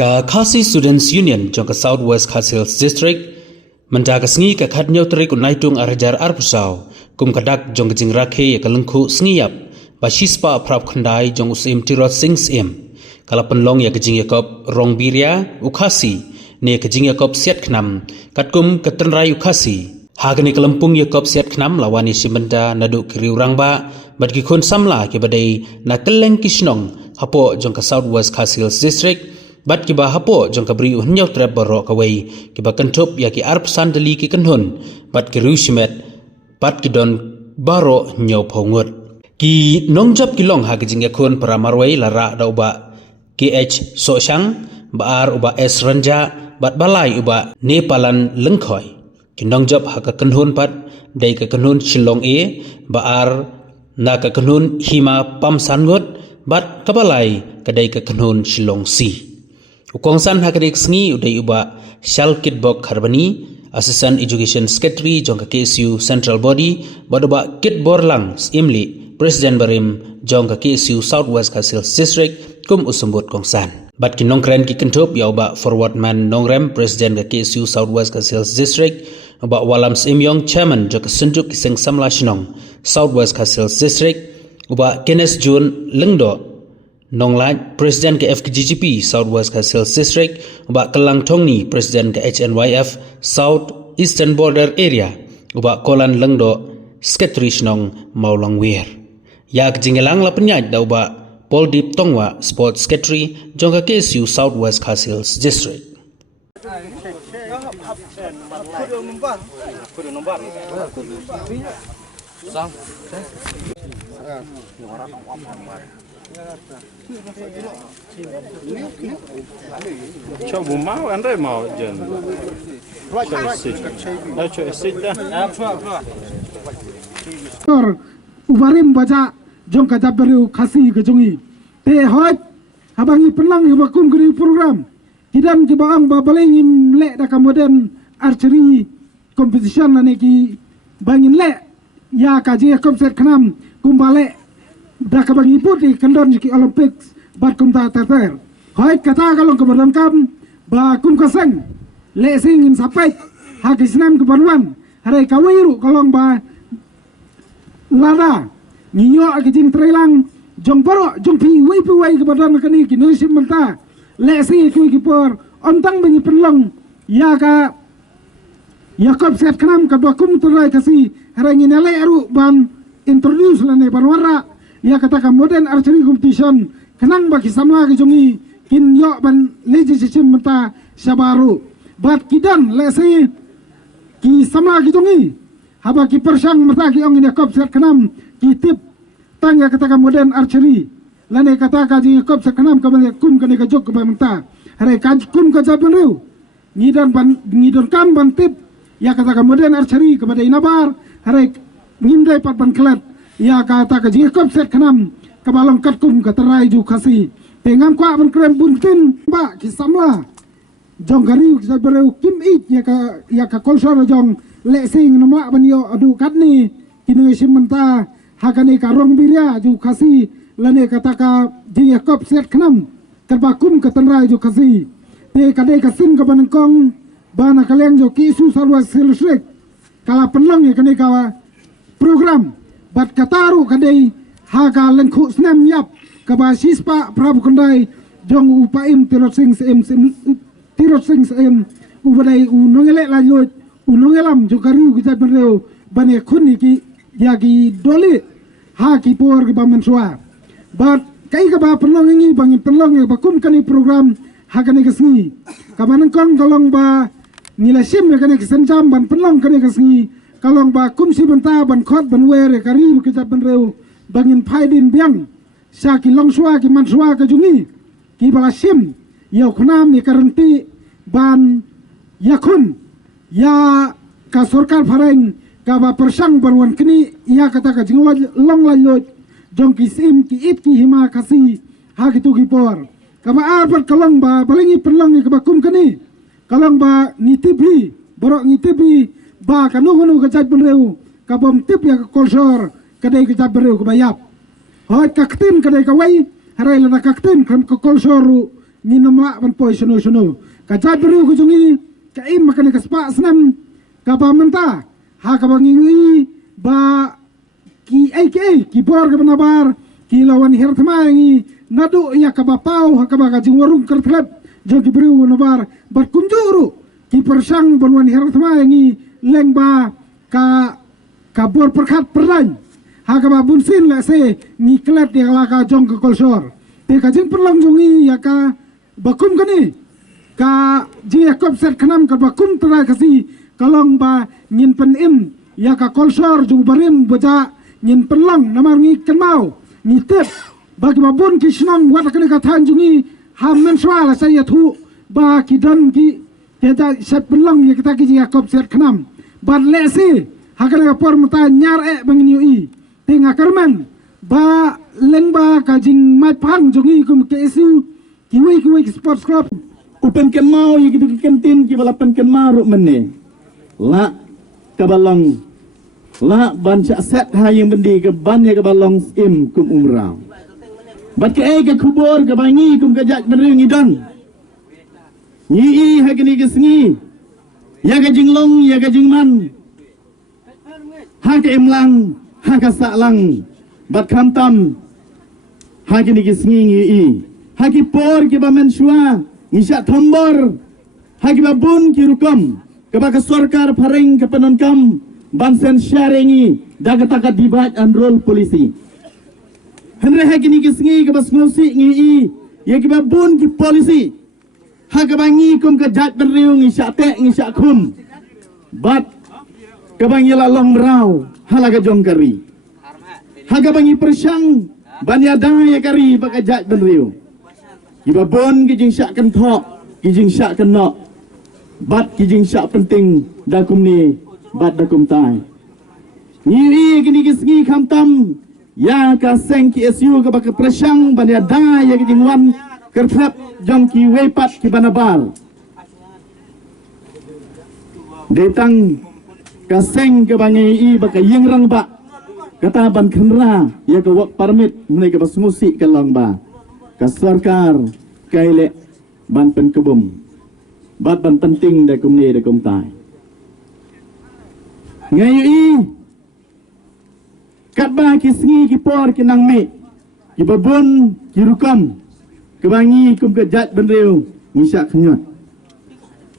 Ka Khasi Students Union jong ka Southwest Khasi Hills District menta ka sngi ka khat nyau trik unai tung arajar arpusau kum kadak jong jing rakhe ya kalengkhu sngiap ba shispa prap khandai jong usim tirot sings em kala penlong ya kejing yakop rong biria ukhasi ne kejing yakop siat khnam katkum katrenrai ukhasi hagani kalampung yakop siat khnam lawani simenda nadu kriu rangba badki khon samla ke badai na keleng kisnong hapo jong ka Southwest Khasi Hills District bat kiba hapo jong kabri uhnyaw trap baro kawai kiba kanthop ya ki arpsan dali ki kanhun bat ki rusimet bat ki don baro nyaw phongot ki nongjap ki long ha ki jing yakon paramarwai lara da uba KH Soshang ba ar uba S Ranja bat balai uba Nepalan lengkhoi ki nongjap ha ka kanhun pat dai ka kanhun Shillong e ba ar na ka kanhun Hima Pamsangot bat kabalai kadai ka kanhun Shillong C Ukongsan hakadik sngi udai uba Shalkit Bok Kharbani Assistant Education Secretary jong ka KSU Central Body badoba Kit Borlang Imli President Barim jong ka KSU Southwest Khasi Hills District kum usumbut kongsan bat ki nongkren ki kentop ya uba Forward Man Nongrem President ka KSU Southwest Khasi Hills District uba Walam Simyong Chairman jong ka Sunjuk Kiseng Samla Shinong Southwest Khasi Hills District uba Kenneth Jun Lengdo Nonglaj Presiden ke FKGGP Southwest Khasi Hills District uba Kelang Tongni Presiden ke HNYF South Eastern Border Area uba Kolan Lengdo Secretary Shnong Maulang Wir ya kejingelang la penyaj da uba Poldip Tongwa Sports Secretary jongka KSU Southwest Khasi Hills District Cho bù máu ăn đây màu dần cho xịt dah ubarim baca jong kaca beriu khasi kejongi te hot habangi pelang bakum geri program kidan ke baang babalengin le da kemudian archery competition ane ki bangin le ya kaji komset khnam kumbale da kabangi putih kendon ki Olympics bat kumta terter hoi kata kalong kebadan kam ba kum kaseng le singin sapai hagisnam kebaruan harai kawiru kalong ba lada nginyo akijing trailang jong baro jong pi wai kebadan kani kini simenta le si kui kipor ontang bengi penlong ya ka Yakob set khnam ka ba kum turai kasi harai nginale aru ban introduce lane barwara ya kata modern archery competition kenang bagi samla ke jongi kin yo ban legislation menta sabaru bat kidan lesi ki samla ke jongi haba ki persang menta ki ong ini kop set kenam ki tip tang ya kata modern archery lane kata ka ji kop set kenam ka kum ka ne ka jok ka menta hare ka kum ka jaban reu ngidon kam ban tip ya kata modern archery ka badai nabar hare ngindai pat ban klat ya kata ka jikop set kanam kabalong katkum katarai ju khasi tengam kwa ban krem buntin ba kisamla jong gari sabreu kim it ya ka kolsor jong le sing namla ban yo adu katni kini simenta hakani ka rong biria ju khasi lane kata ka jikop set kanam kabakum katarai ju khasi te kadai ka sin ka banengkong bana kaleng jo kisu sarwa silsrek kala penlong ya kani ka program bat kataru kadai haga lengku snem yap kaba sispa prabu kandai jong upaim tirot sing sem ubadai unongele lanjut unongelam jokariu kita bereu bane khuni ki yagi doli ha ki por ki bamensua bat kai kaba penlong ini bangin penlong ya bakum kani program haga ne kesni kabanang kong kalong ba nilasim ya kani kesenjam ban penlong kani kesni kalong ba kum si benta ban khot ban were kari kita benreu bangin phaidin biang sa ki longsua ki mansua ka jungi ki bala sim ya khunam ni karanti ban yakun ya ka sarkar phareng ka ba persang barwan kini ya kata ka jingla long lanjut jong ki sim ki ip ki hima kasi ha ki tu ki por ka ba arpat kalong ba balingi penlong ka ba kum kani kalong ba ni tv borok ni tv ba kanu kajat benreu kabom tip ya kolsor kadai kita bereu kebayap hoi kaktin kadai kawai harai lana kaktin kram kolsoru ni nama ban poi sono ka beriu ku jungi ka im makan ka spa senam ka ba menta ha ka bangi ba ki ki bor ka benabar ki lawan hertma ngi nadu ya ka ba pau ha ka ba ka jing warung kertlep jo ki beriu nabar berkunjuru ki persang banwan hertma ngi lengba ka bor perkat perlan ha ka ba bunsin la se ngi klet ya la ka jong ka kolsor te ka jing perlang jungi ya ka bakum kani ka jing ya kop set kanam ka bakum tera kasi kalong ba ngin pen im ya ka kolsor jung barim baja ngin perlang namar ngi kenmau ngi tep bagi babun ki snong wat kani ka than jungi ham men swala saya thu ba ki don ki kita set perlang ya kita ki jing ya kop set kanam ban lesi hakana ka por mata nyar bangin yu i tinga karman ba lengba ka jing mai phang jungi kum ke isu kiwi sports club upen ken mau ye gitu ken tin ki balapan ken maru menne la kabalong la ban cha set ha yang bendi ke ban ye kabalong im kum umrau bat ke ke kubur ke bangi kum ke jak beru ngidon ni i ha ke ni ke sngi ya ke jinglong ya ke jingman ha ke imlang ha ka salang bat khantam ha ke ni ke sngi ngi i haki por ki ba menshua ngisa thombor haki ba bun ki rukom ke ba ka sarkar phareng ke penonkam bansen sharingi daga takat dibat enroll polisi henre haki ni ki sngi ke ba snosi ngi i ye ki ba bun ki polisi haka ba ngi kum ke jat beriu ngisa te ngisa khum bat ke ba ngi lalong rau halaga jongkari haka ba ngi persang banyada ye kari ba ka jat beriu Iba bon kijing syak kan thok, kijing syak kan nok. Bat kijing syak penting dakum ni, bat dakum tai. Ngiri kini kisngi khamtam, ya ka seng ki SU ka baka presang banya da ya kijing wan kertrap jong ki wepat ki banabar. Detang ka seng ka bangi i baka yengrang ba. Kata ban khenra ya ka wak permit mulai ka basmusi ka long ba. Kasarkar kaile ban pen kebum bat ban penting da kumni da kum tai ngai i kat ba ki sngi ki por ki nang me ki babun ki rukam ke bangi kum ke jat benreu ngisa khnyot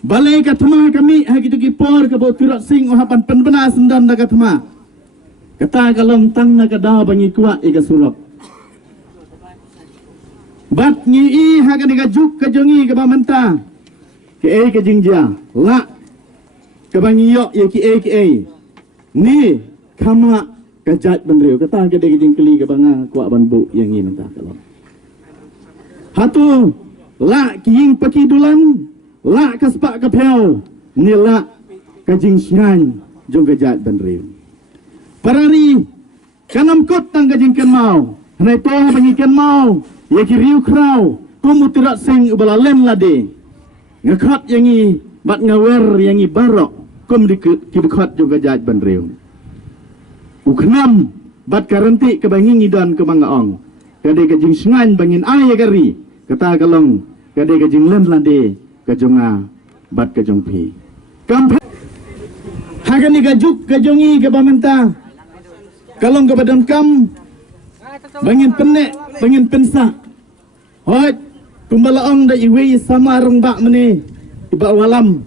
balai ka thma kami ha ki ki por ke bo tirat sing o hapan pen bena sendan da ka thma kata kalong tang na ka da bangi kuat i ka sulap bat ngi i ha ka diga juk ka jongi ka ba menta ke jingja la ka bangi yo ye ki ni kama ka jat benreu kata ka diga jing keli ka banga kwa ban bu yang ni menta kalau hatu la ki ying paki dulan la ka spa ka pel ni la ka jing snan jong ka jat benreu parari kanam kot tang ka jing ken mau hanai to bangi ken mau ye ki riu krau kumu tirat sing ubalalem lade ngakhat yangi bat ngawer yangi barok kum di ki bekhat juga jaj banreu uknam bat karanti ke bangi ngidan ke mangaong kade ke jing sngan bangin ay gari kata kalong kade ke jing lem lade ke jonga bat ke jongpi kampe hagani gajuk ke jongi ke bamenta kalong ke badan kam bangin penek bangin pensa hoi kumbalaong da iwi sama rong bak meni iba walam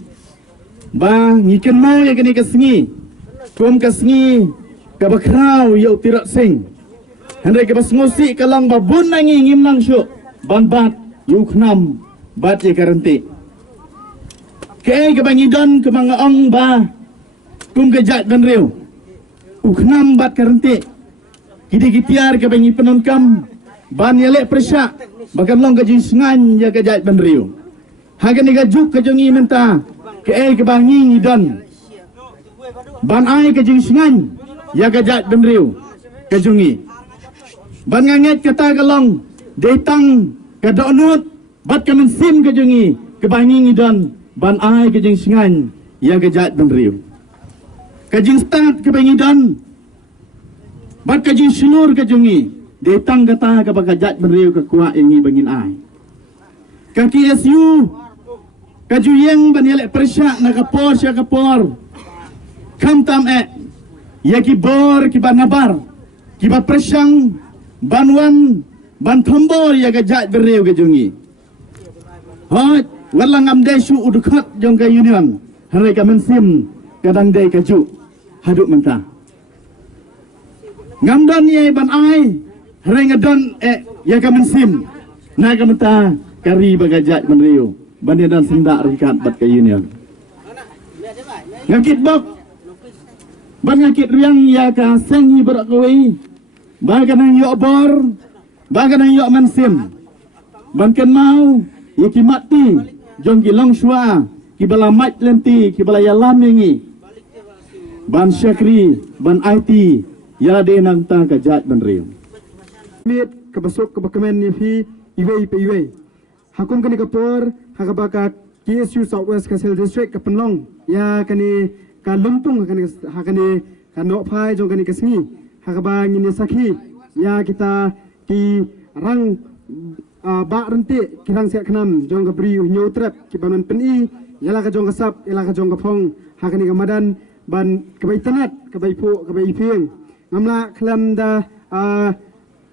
ba ngiken mau ya kini kesngi kum kesngi ka bakrau yo tirak sing handai ka basngosi kalang ba bun nangi ngimlang syuk ban bat yuknam bat ye karanti ke bangidon ke mangaong ba kum kejat banreu uknam bat karanti kidi kitiar ke bangi penonkam ban yalek persyak bahkan long kajing sengan ya kejat banreu hagan ni gajuk kajongi menta ke bangi ngidon ban ai kajing sengan ya kejat banreu kajungi ban nganget kata kalong detang kadonut bat kamen sim kajungi ke bangi ngidon ban ai kajing sengan ya kejat banreu kajing start ke bangi don bat kajing seluruh kajungi detang kata ke bakajat beriu ke kuat ini bangin ai kaki SU kajuyeng banyalek persyak nakapor syakapor kam tam yaki bor kiba nabar kiba persyang banwan ban tombor ya gajat beriu gajungi hot walang amde su udukat jong ka union hari ka mensim kadang dai kaju haduk mentah ngamdan ye ban ai hari ngadon ya ka mensim na ka mentah kari bagajat beriu bani dan sendak rikat bat ka union ngakit bok ban ngakit riang ya ka sengi berak koi bagan yok bor bagan yok mensim bankan mau yaki mati jong ki long shua ki bala mat lenti ki bala yalam ngi ban syakri ban IT ya de nang ta ka jat ban riu mit ke besok ke bakamen ni fi iwe pe iwe hakum kani kapor hakabaka KSU Southwest Kasel District ke penlong ya kani ka lumpung kani hakani kanok phai jong kani kesngi hakaba ngini sakhi ya kita ki rang ba renti kirang sek khnam jong gabri nyotrap ki banan peni yala ka jong kasap yala ka jong kapong hakani kamadan ban kebai tanat kebai pu kebai iping ngamla khlam da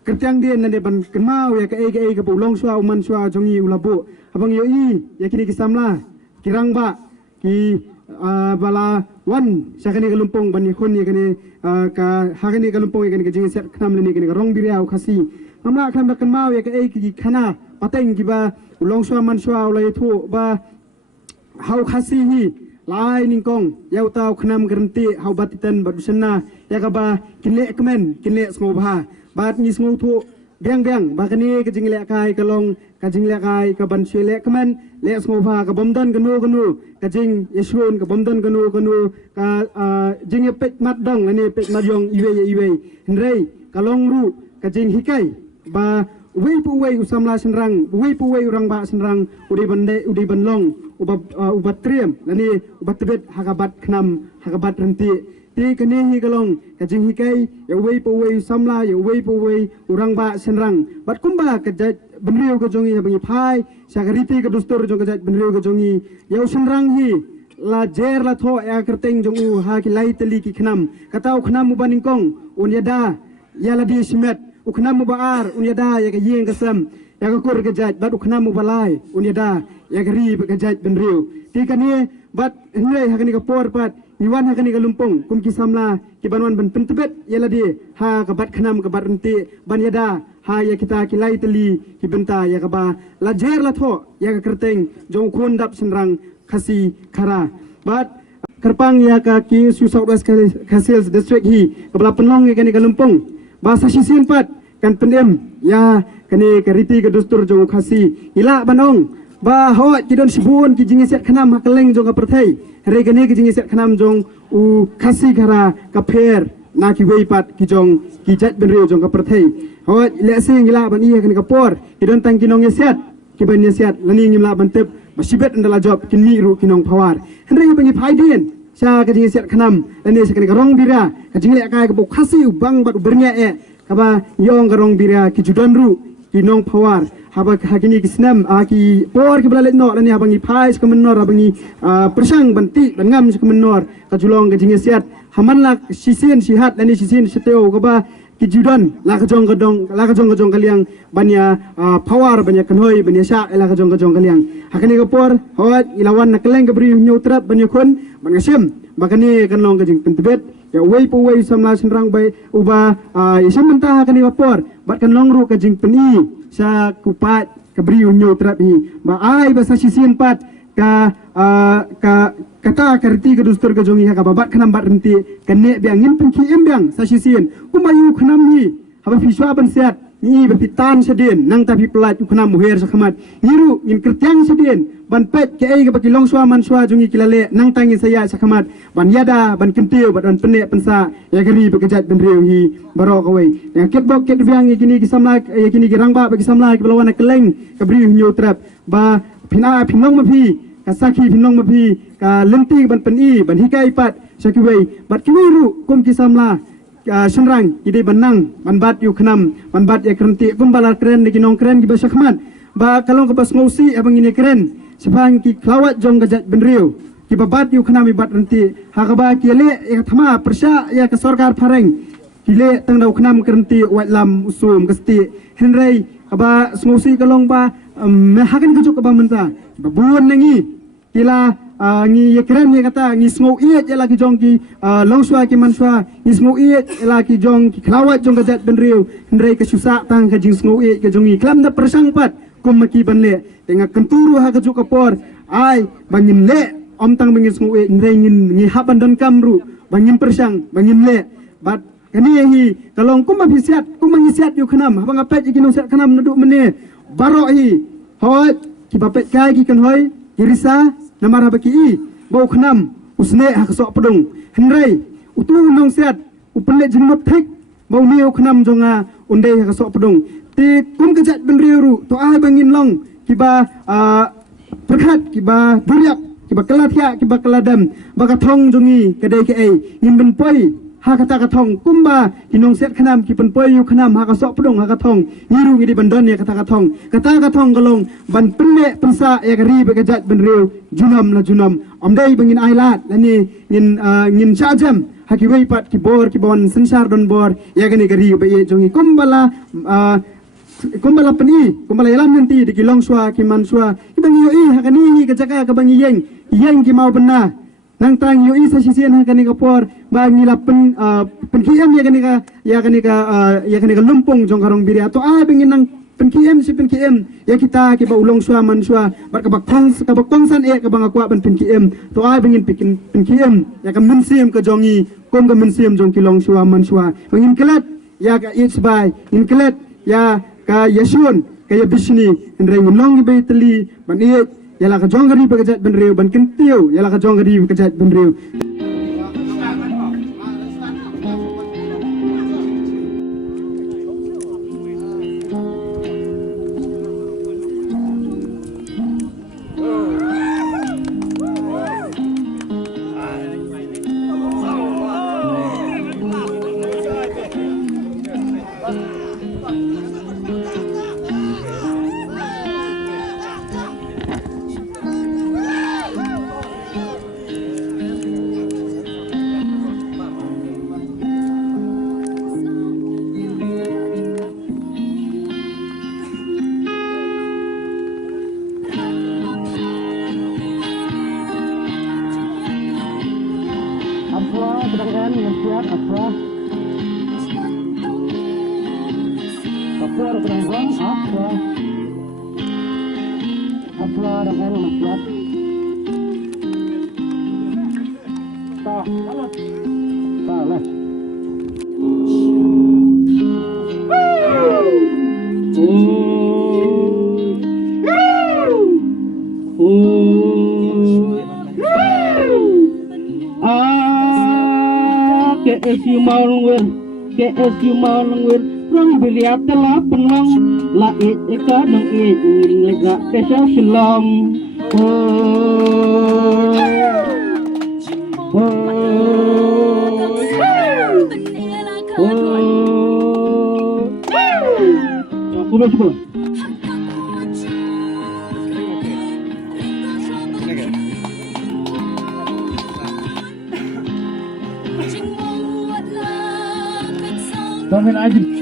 kertiang dia nande ban kenmau ya ke ke bulong swa uman swa jongi ulabu abang yoi ya kini kisamla kirang ba ki bala wan sakani kalumpong ban yakun ya kini ka hakani kalumpong ya kini jing sek khnam ni kini rong biriau khasi amla kham da kenmau ya ke ki khana pateng ki ba ulong swa man swa ulai thu ba hau khasi hi lai ningkong yau tau khnam garanti hau batitan badusana ya ka ba kinle kemen kinle sngobha bat ni sngo thu biang ba kani ke jingle kai kalong ka jingle kai ka ban shele kemen le sngobha ka bomdan ganu ka jing yesun ka bomdan ganu ka jing pek mat dong ani pek mat yong iwe hendrei kalong ru ka jing hikai ba wei pu wei usamla senrang wei pu wei urang ba senrang udi bande udi banlong ubat triam lani ubat tebet hakabat khnam hakabat renti ti kani hi kalong kajing hikai ya wei pu wei samla ya wei pu wei urang ba senrang bat kumba kajat benriu ka jongi bangi phai sagariti ka dustur jong kajat benriu ka jongi ya senrang hi la jer la tho ya kerteng jong u ha ki lai teli ki khnam katau khnam ubaningkong unyada ya la di simet ukhnam baar unyada ya ka yeng kasam ya ka kur kajat bat ukhnam balai unyada ya ka ri kajat benriu ti kani bat hnrei hakani ka por pat iwan hakani ka lumpong kum ki samla ki banwan ban pentebet ya la di ha ka bat khnam ka bat renti ban yada ha ya kita ki lai teli ki benta ya ka ba la jer la tho ya ka kerteng jong khun dap senrang khasi khara bat kerpang ya ka ki Southwest Kasel District hi kabla penlong ya kani ka lumpong bahasa sisin pat kan pendem ya kani kariti ke dustur jong khasi ila banong ba hot kidon sibun ki jingi set khanam hakaleng jong ka perthai re kani ki jingi set khanam jong u khasi khara ka pher na ki wei pat ki jong ki jat benriu jong ka perthai hot le sing ila ban iya kani ka por kidon tang kinong yeset ki ban yeset lani ngimla ban tep basibet ndala job kinni ru kinong phawar henre bangi phaidien sa ka jingi set khanam lani sekani ka rong bira ka jingi le ka ka bu khasi bang bat bernya kaba yong garong bira ki judan ru ki nong phawar haba hakini ki snam ki por ki bala no lani habangi phai ska menor habangi persang banti bangam ska menor ka julong ka jingi siat hamanlak sisen sihat lani sisen seteo kaba ki judan la ka jong kaliang banya phawar banya kanhoi banya sa la ka jong kaliang hakini ka por hot ilawan nakleng ka bri nyutrap banya khon bangasem bakani kanlong ka jing pentebet ya wei pu wei samla senrang bai uba isam mentah kani vapor bat kan longru ka jing peni sa kupat ka bri unyo trapi ba ai ba sa sisin pat ka kata karti ka dustur ka jongi ka babat kanam bat renti kane biangin penki embiang sa sisin kumayu khanam hi haba fiswa ban set ni berpitan sedien nang tapi pelat ukhnam muher sakhamat niru in kertiang sedien ban pet ke ai ka baki longswa manswa jungi kilale nang tangin saya sakhamat ban yada ban kentiu ban pene pensa ya gari bekejat benriu hi baro kawai ya ketbok ket biang kini kisamla kini girangba bagi samla ki belawan keleng ka briu nyu trap ba phina phinong ma phi ka sakhi phinong ma phi ka lenti ban peni ban hikai pat sakiwei bat kiwiru kum kisamla senrang ide benang ban bat yu khnam ban bat ya krenti kumbala kren ni kinong kren ki basakmat ba kalong ke bas ngosi abang ini keren sepang ki kelawat jong gajat benriu ki babat yu kena mi bat renti hakaba ki le ya thama persya ya ke sarkar phareng ki le tang dau khnam kerenti wat lam usum kesti henrei kaba ngosi kalong ba me hakan kujuk kaba menta ba buon nangi kila ngi ye keren ye kata ngi smo iet ye lagi jong ki longswa ki manswa ngi smo iet ye lagi jong ki kelawat jong gajat benriu henrei ke susa tang ke jing smo iet ke jongi klam da persang pat kum maki banle tengah kenturu ha kejuk kapor ai bangin le om tang bangin smo iet henrei ngi haban don kamru bangin persang bangin le bat kani hi kalong kum mabisiat kum mangisiat yu khnam abang apet ki nong set khnam naduk mene baro hi hoi ki bapet kai ki kan hoi kirisa namar habaki i bau khnam usne ha kesok pedung henrei utu nong set upenle jengnop thek bau niu khnam jonga unde ha kesok pedung ti kum kejat benriu to ai bangin long kiba perkhat kiba duriak kiba kelathia kiba keladam baka thong jongi kedai ke ai ngin ben poi ha kata kathong kumba kinong set khanam ki pen poi yu khanam ha kasok pedung ha kathong ngiru ngi di bandon ya kata kathong kalong ban penne pensa ya gari begajat benriu junam la junam omdai bangin ailat lani ngin chajam haki wei pat ki bor ki bon sensar don bor ya gani gari be ye jongi kumbala kumbala yalam nanti di kilong swa ki manswa ibang yo i hakani hi kajaka ka bangi yeng ki mau bena nang tang yo i sa sisian hakani kapor bangi la penkiam ya kani ka lumpung jong karong biri atau bangin nang penkiem ya kita ki ba ulong swa manswa bar ka bakongsan ka bang akwa ban penkiem to ai bangin penkiem ya ka mensiam ka jongi kom ka mensiam jong kilong swa manswa bangin kelat ya ka itsbai in kelat ya ka yasun kaya bisni henrei ngulong be teli ban iet yala ka jonggari bagajat benriu ban kentiu yala ka jonggari bagajat benriu KSU mau nungguin rong biliat telah penong lait eka nong ngin lega kesa silam Coba Dongen aja.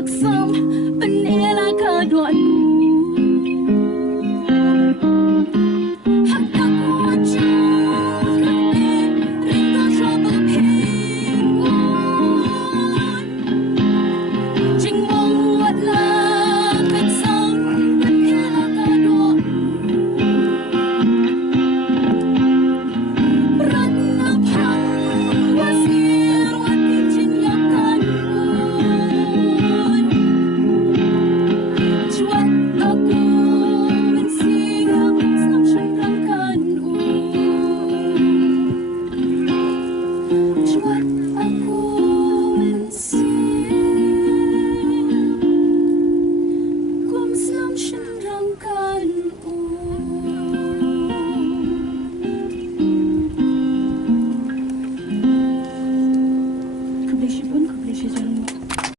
laksam